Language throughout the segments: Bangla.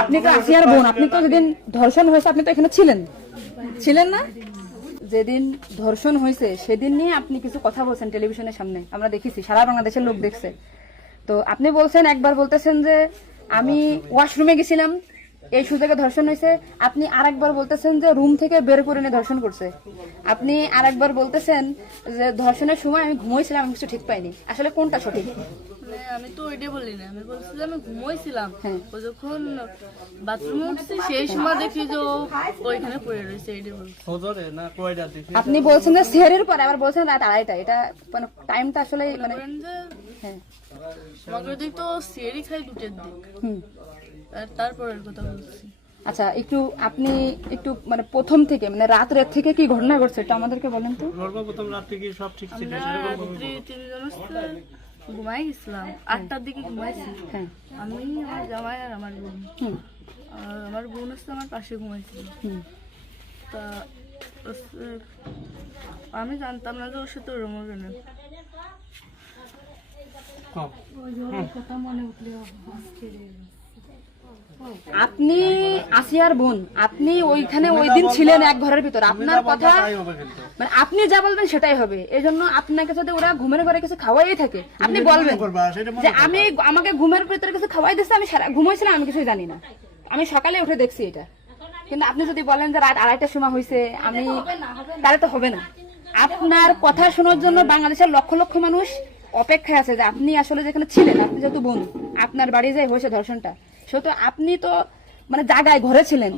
আপনি তো আসিয়ার বোন, আপনি তো যেদিন ধর্ষণ হয়েছে আপনি তো এখানে ছিলেন, ছিলেন না? যেদিন ধর্ষণ হয়েছে সেদিন নিয়ে আপনি কিছু কথা বলছেন টেলিভিশনের সামনে, আমরা দেখেছি, সারা বাংলাদেশের লোক দেখছে। তো আপনি বলছেন, একবার বলতেছেন যে আমি ওয়াশরুমে গেছিলাম এই সুযোগে ধর্ষণ হয়েছে, আপনি আরেকবার বলতেছেন যে রুম থেকে বের করে নিয়ে ধর্ষণ করছে, আপনি আরেকবার বলতেছেন যে ধর্ষণের সময় আমি ঘুমোইছিলাম, আমি কিছু ঠিক পাইনি। আসলে কোনটা সঠিক? আমি তো ওইটাই বলি না, আমি বলছি যে আমি ঘুমোইছিলাম, হ্যাঁ। ও যখন বাথরুমে উঠছি সেই সময় দেখি যে ও ওইখানে পড়ে রয়েছে, এইটাই বলছি। আপনি বলছেন যে সেহরির পরে, আবার বলছেন রাত 2:30, এটা মানে টাইমটা আসলে মানে বলেন যে হ্যাঁ। মগর দিক তো সিয়ারি খাই দুটের দিক, হুম। আর তারপরের কথা বলছি। আচ্ছা, একটু আপনি একটু মানে প্রথম থেকে মানে রাত থেকে কি ঘটনা ঘটছে এটা আমাদেরকে বলেন তো। সর্বপ্রথম রাত থেকে সব ঠিক ছিল, আমরা রাত্রি 3 জন ঘুমাই গেছিলাম, 8টার দিকে ঘুমাইছি। হ্যাঁ। আমি, আমার জামাই আর আমার বোন। হুম। আর আমার বোন হচ্ছে আমার পাশে ঘুমাইছিল। হুম। তা হচ্ছে আমি জানতাম না যে ওর সাথে ওরম হবে না। আপনি আসিয়ার বোন, আপনি ওইখানে ওই দিন ছিলেন এক ঘরের ভিতর, আপনার কথা মানে আপনি যা বলবেন সেটাই হবে। এই জন্য আপনাকে যদি ওরা ঘুমের ঘরে কিছু খাওয়াই থাকে আপনি বলবেন যে আমি, আমাকে ঘুমের ভিতরে কিছু খাওয়াই দিচ্ছে, আমি সারা ঘুমাইছিলাম, আমি কিছুই জানি না, আমি সকালে উঠে দেখছি এটা। কিন্তু আপনি যদি বলেন যে রাত 2:30টার সময় হয়েছে, আমি, তাহলে তো হবে না। আপনার কথা শোনার জন্য বাংলাদেশের লক্ষ লক্ষ মানুষ অপেক্ষায় আছে যে আপনি আসলে যেখানে ছিলেন, আপনি যেহেতু বোন, আপনার বাড়ি যাই হয়েছে ধর্ষণটা, সেহেতু আপনি তো মানে জায়গায় ঘরে ছিলেন,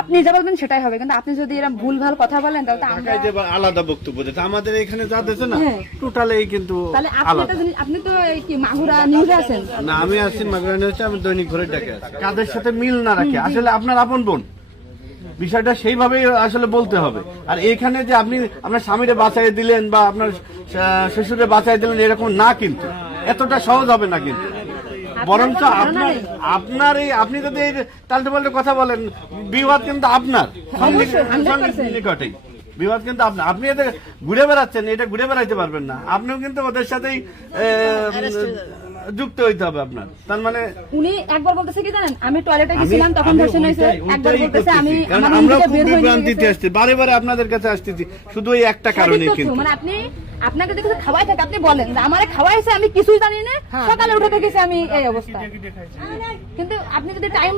আপনি যা বলবেন সেটাই হবে। কিন্তু আপনি যদি এরকম ভুলভাল কথা বলেন তাহলে তো আমরা আলাদা বক্তব্য দিতে, আমাদের এখানে যা দিচ্ছে না হ্যাঁ। টোটালি কিন্তু তাহলে আপনি আলাদা। একটা জিনিস, আপনি তো এই কি মাগুরা নিউজে আছেন না, আমি আছি মাগরানি, হচ্ছে আমি দৈনিক ঘরে ডাকে আছি, কাদের সাথে মিল না রাখে আসলে আপনার আপন বোন, বিষয়টা সেইভাবেই আসলে বলতে হবে। আর এখানে যে আপনি আপনার স্বামীরে বাঁচাই দিলেন বা আপনার শ্বশুরে বাঁচাই দিলেন এরকম না, কিন্তু এতটা সহজ হবে না কিন্তু। বরঞ্চ আপনার এই আপনি যদি এই টালটে পাল্টে কথা বলেন, বিবাদ কিন্তু আপনার নিকটেই, বিবাদ কিন্তু আপনার। আপনি এতে ঘুরে বেড়াচ্ছেন, এটা ঘুরে বেড়াইতে পারবেন না, আপনিও কিন্তু ওদের সাথেই যুক্ত হইতে হবে আপনার। তার মানে উনি একবার বলতেছে কি জানেন, আমি টয়লেটে গেছিলাম তখন ধর্ষণ হয়েছে, একবার বলতেছে আমি আমার রুম আমরা থেকে বের হয়ে বিভ্রান্তিতে আসছি, বারে বারে আপনাদের কাছে আসতেছি শুধু এই একটা কারণে। কিন্তু মানে আপনি, আপনাকে যদি কিছু খাওয়াই থাকে আপনি বলেন যে আমারে খাওয়াইছে, আমি কিছুই জানি না, সকালে উঠে দেখেছি আমি এই অবস্থা। কিন্তু আপনি যদি টাইম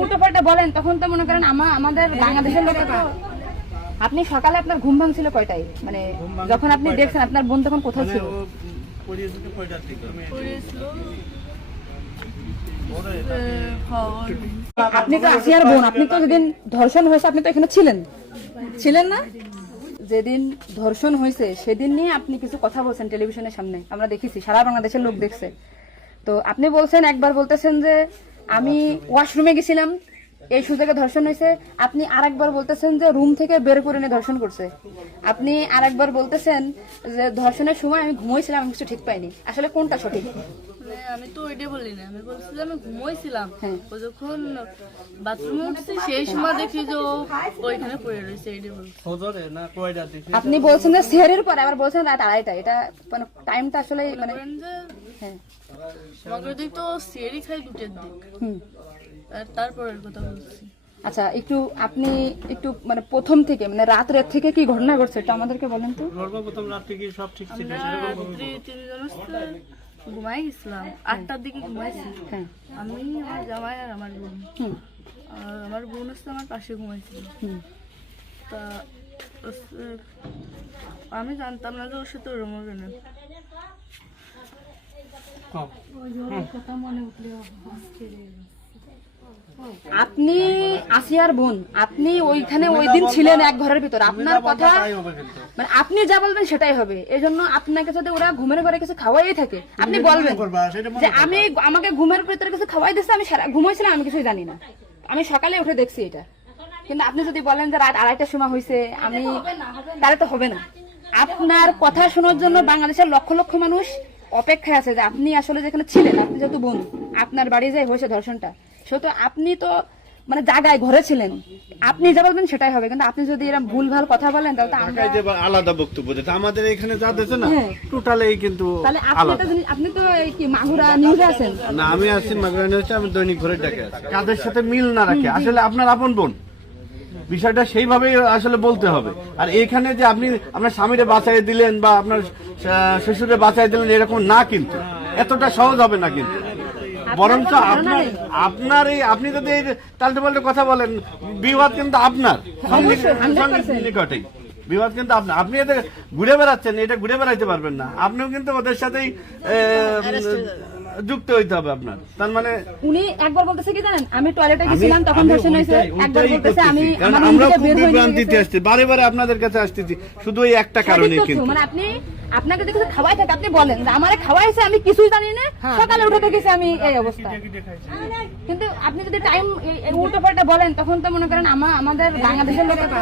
উল্টো পাল্টা বলেন তখন তো মনে করেন আমাদের বাংলাদেশের লোকের তো, আপনি সকালে আপনার ঘুম ভাঙছিল কয়টায়, মানে যখন আপনি দেখছেন আপনার বোন তখন কোথায় ছিল? আপনি তো আসিয়ার বোন, আপনি তো যেদিন ধর্ষণ হয়েছে আপনি তো এখানে ছিলেন, ছিলেন না? যেদিন ধর্ষণ হয়েছে সেদিন নিয়ে আপনি কিছু কথা বলছেন টেলিভিশনের সামনে, আমরা দেখেছি, সারা বাংলাদেশের লোক দেখছে। তো আপনি বলছেন, একবার বলতেছেন যে আমি ওয়াশরুমে গেছিলাম এই সুযোগে ধর্ষণ হয়েছে, আপনি আরেকবার বলতেছেন যে রুম থেকে বের করে নিয়ে ধর্ষণ করছে, আপনি আরেকবার বলতেছেন যে ধর্ষণের সময় আমি ঘুমোইছিলাম, আমি কিছু ঠিক পাইনি। আসলে কোনটা সঠিক? আমি তো ওইটাই বলি না, আমি বলছি যে আমি ঘুমোইছিলাম, হ্যাঁ। ও যখন বাথরুমে উঠছি সেই সময় দেখি যে ও ওইখানে পড়ে রয়েছে, এইটাই বলছি। আপনি বলছেন যে সেহরির পরে, আবার বলছেন রাত 2:30, এটা মানে টাইমটা আসলে মানে বলেন যে হ্যাঁ। মগর দিক তো সিয়ারি খাই দুটের দিক, হুম। আর তারপরের কথা বলছি। আচ্ছা, একটু আপনি একটু মানে প্রথম থেকে মানে রাত থেকে কি ঘটনা ঘটছে এটা আমাদেরকে বলেন তো। সর্বপ্রথম রাত থেকে সব ঠিক ছিল, আমরা রাত্রি 3 জন ঘুমাই গেছিলাম, 8টার দিকে ঘুমাইছি। হ্যাঁ। আমি, আমার জামাই আর আমার বোন। হুম। আর আমার বোন হচ্ছে আমার পাশে ঘুমাইছিল। হুম। তা হচ্ছে আমি জানতাম না যে ওর সাথে ওরম হবে না। আপনি আসিয়ার বোন, আপনি ওইখানে ওই দিন ছিলেন এক ঘরের ভিতর, আপনার কথা মানে আপনি যা বলবেন সেটাই হবে। এই জন্য আপনাকে যদি ওরা ঘুমের ঘরে কিছু খাওয়াই থাকে আপনি বলবেন যে আমি, আমাকে ঘুমের ভিতরে কিছু খাওয়াই দিচ্ছে, আমি সারা ঘুমাইছিলাম, আমি কিছুই জানি না, আমি সকালে উঠে দেখছি এটা। কিন্তু আপনি যদি বলেন যে রাত 2:30টার সময় হয়েছে, আমি, তাহলে তো হবে না। আপনার কথা শোনার জন্য বাংলাদেশের লক্ষ লক্ষ মানুষ অপেক্ষায় আছে যে আপনি আসলে যেখানে ছিলেন, আপনি যেহেতু বোন, আপনার বাড়ি যাই হয়েছে ধর্ষণটা, সেহেতু আপনি তো মানে জায়গায় ঘরে ছিলেন, আপনি যা বলবেন সেটাই হবে। কিন্তু আপনি যদি এরকম ভুলভাল কথা বলেন তাহলে তো আমরা ঢাকায় যে আলাদা বক্তব্য দিতে, আমাদের এখানে যা দিচ্ছে না হ্যাঁ। টোটালি কিন্তু তাহলে আপনি আলাদা। একটা জিনিস, আপনি তো এই কি মাগুরা নিউজে আছেন। না, আমি আছি মাগরানি হচ্ছে, আমি দৈনিক ঘরের ডাকে আছি। কাদের সাথে মিল না রাখে আসলে আপনার আপন বোন, বিষয়টা সেইভাবেই আসলে বলতে হবে। আর এখানে যে আপনি আপনার স্বামীরে বাঁচাই দিলেন বা আপনার শ্বশুরে বাঁচাই দিলেন এরকম না, কিন্তু এতটা সহজ হবে না কিন্তু। বরঞ্চ কোনো ধারণা আপনার নেই। আপনার এই আপনি যদি এই তাল্টে পাল্টে কথা বলেন, বিবাদ কিন্তু আপনার অবশ্যই, 100% নিকটেই বিবাদ কিন্তু আপনার। আপনি এদের ঘুরে বেড়াচ্ছেন, এটা ঘুরে বেড়াইতে পারবেন না। আপনিও কিন্তু ওদের সাথেই যুক্ত হইতে হবে আপনার। তার মানে উনি একবার বলতেছে কি জানেন, আমি টয়লেটে আমি- গেছিলাম তখন আমি ধর্ষণ হয়েছে। ওইটাই- একবার ওইটাই বলতেছে আমি করতেছি। কারণ আমার রুম আমরা থেকে খুব বের হয়ে বিভ্রান্তিতে গেছে। আসছি, বারে বারে আপনাদের কাছে আসতেছি শুধু ওই একটা কারণে সঠিক কিন্তু। তথ্য, মানে আপনি আপনাকে দেখে খাওয়াই থাকে, আপনি বলেন যে আমারে খাওয়াইছে আমি কিছুই জানি না, সকালে উঠে দেখেছি আমি এই অবস্থা। কিন্তু আপনি যদি টাইম উল্টো পাল্টা বলেন তখন তো মনে করেন আমাদের বাংলাদেশের লোকে তো,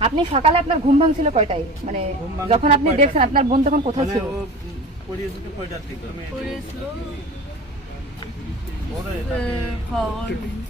আপনি সকালে আপনার ঘুম ভাঙছিল কয়টায়, মানে যখন আপনি দেখছেন আপনার বোন তখন কোথায় ছিল? পড়েছিল খবর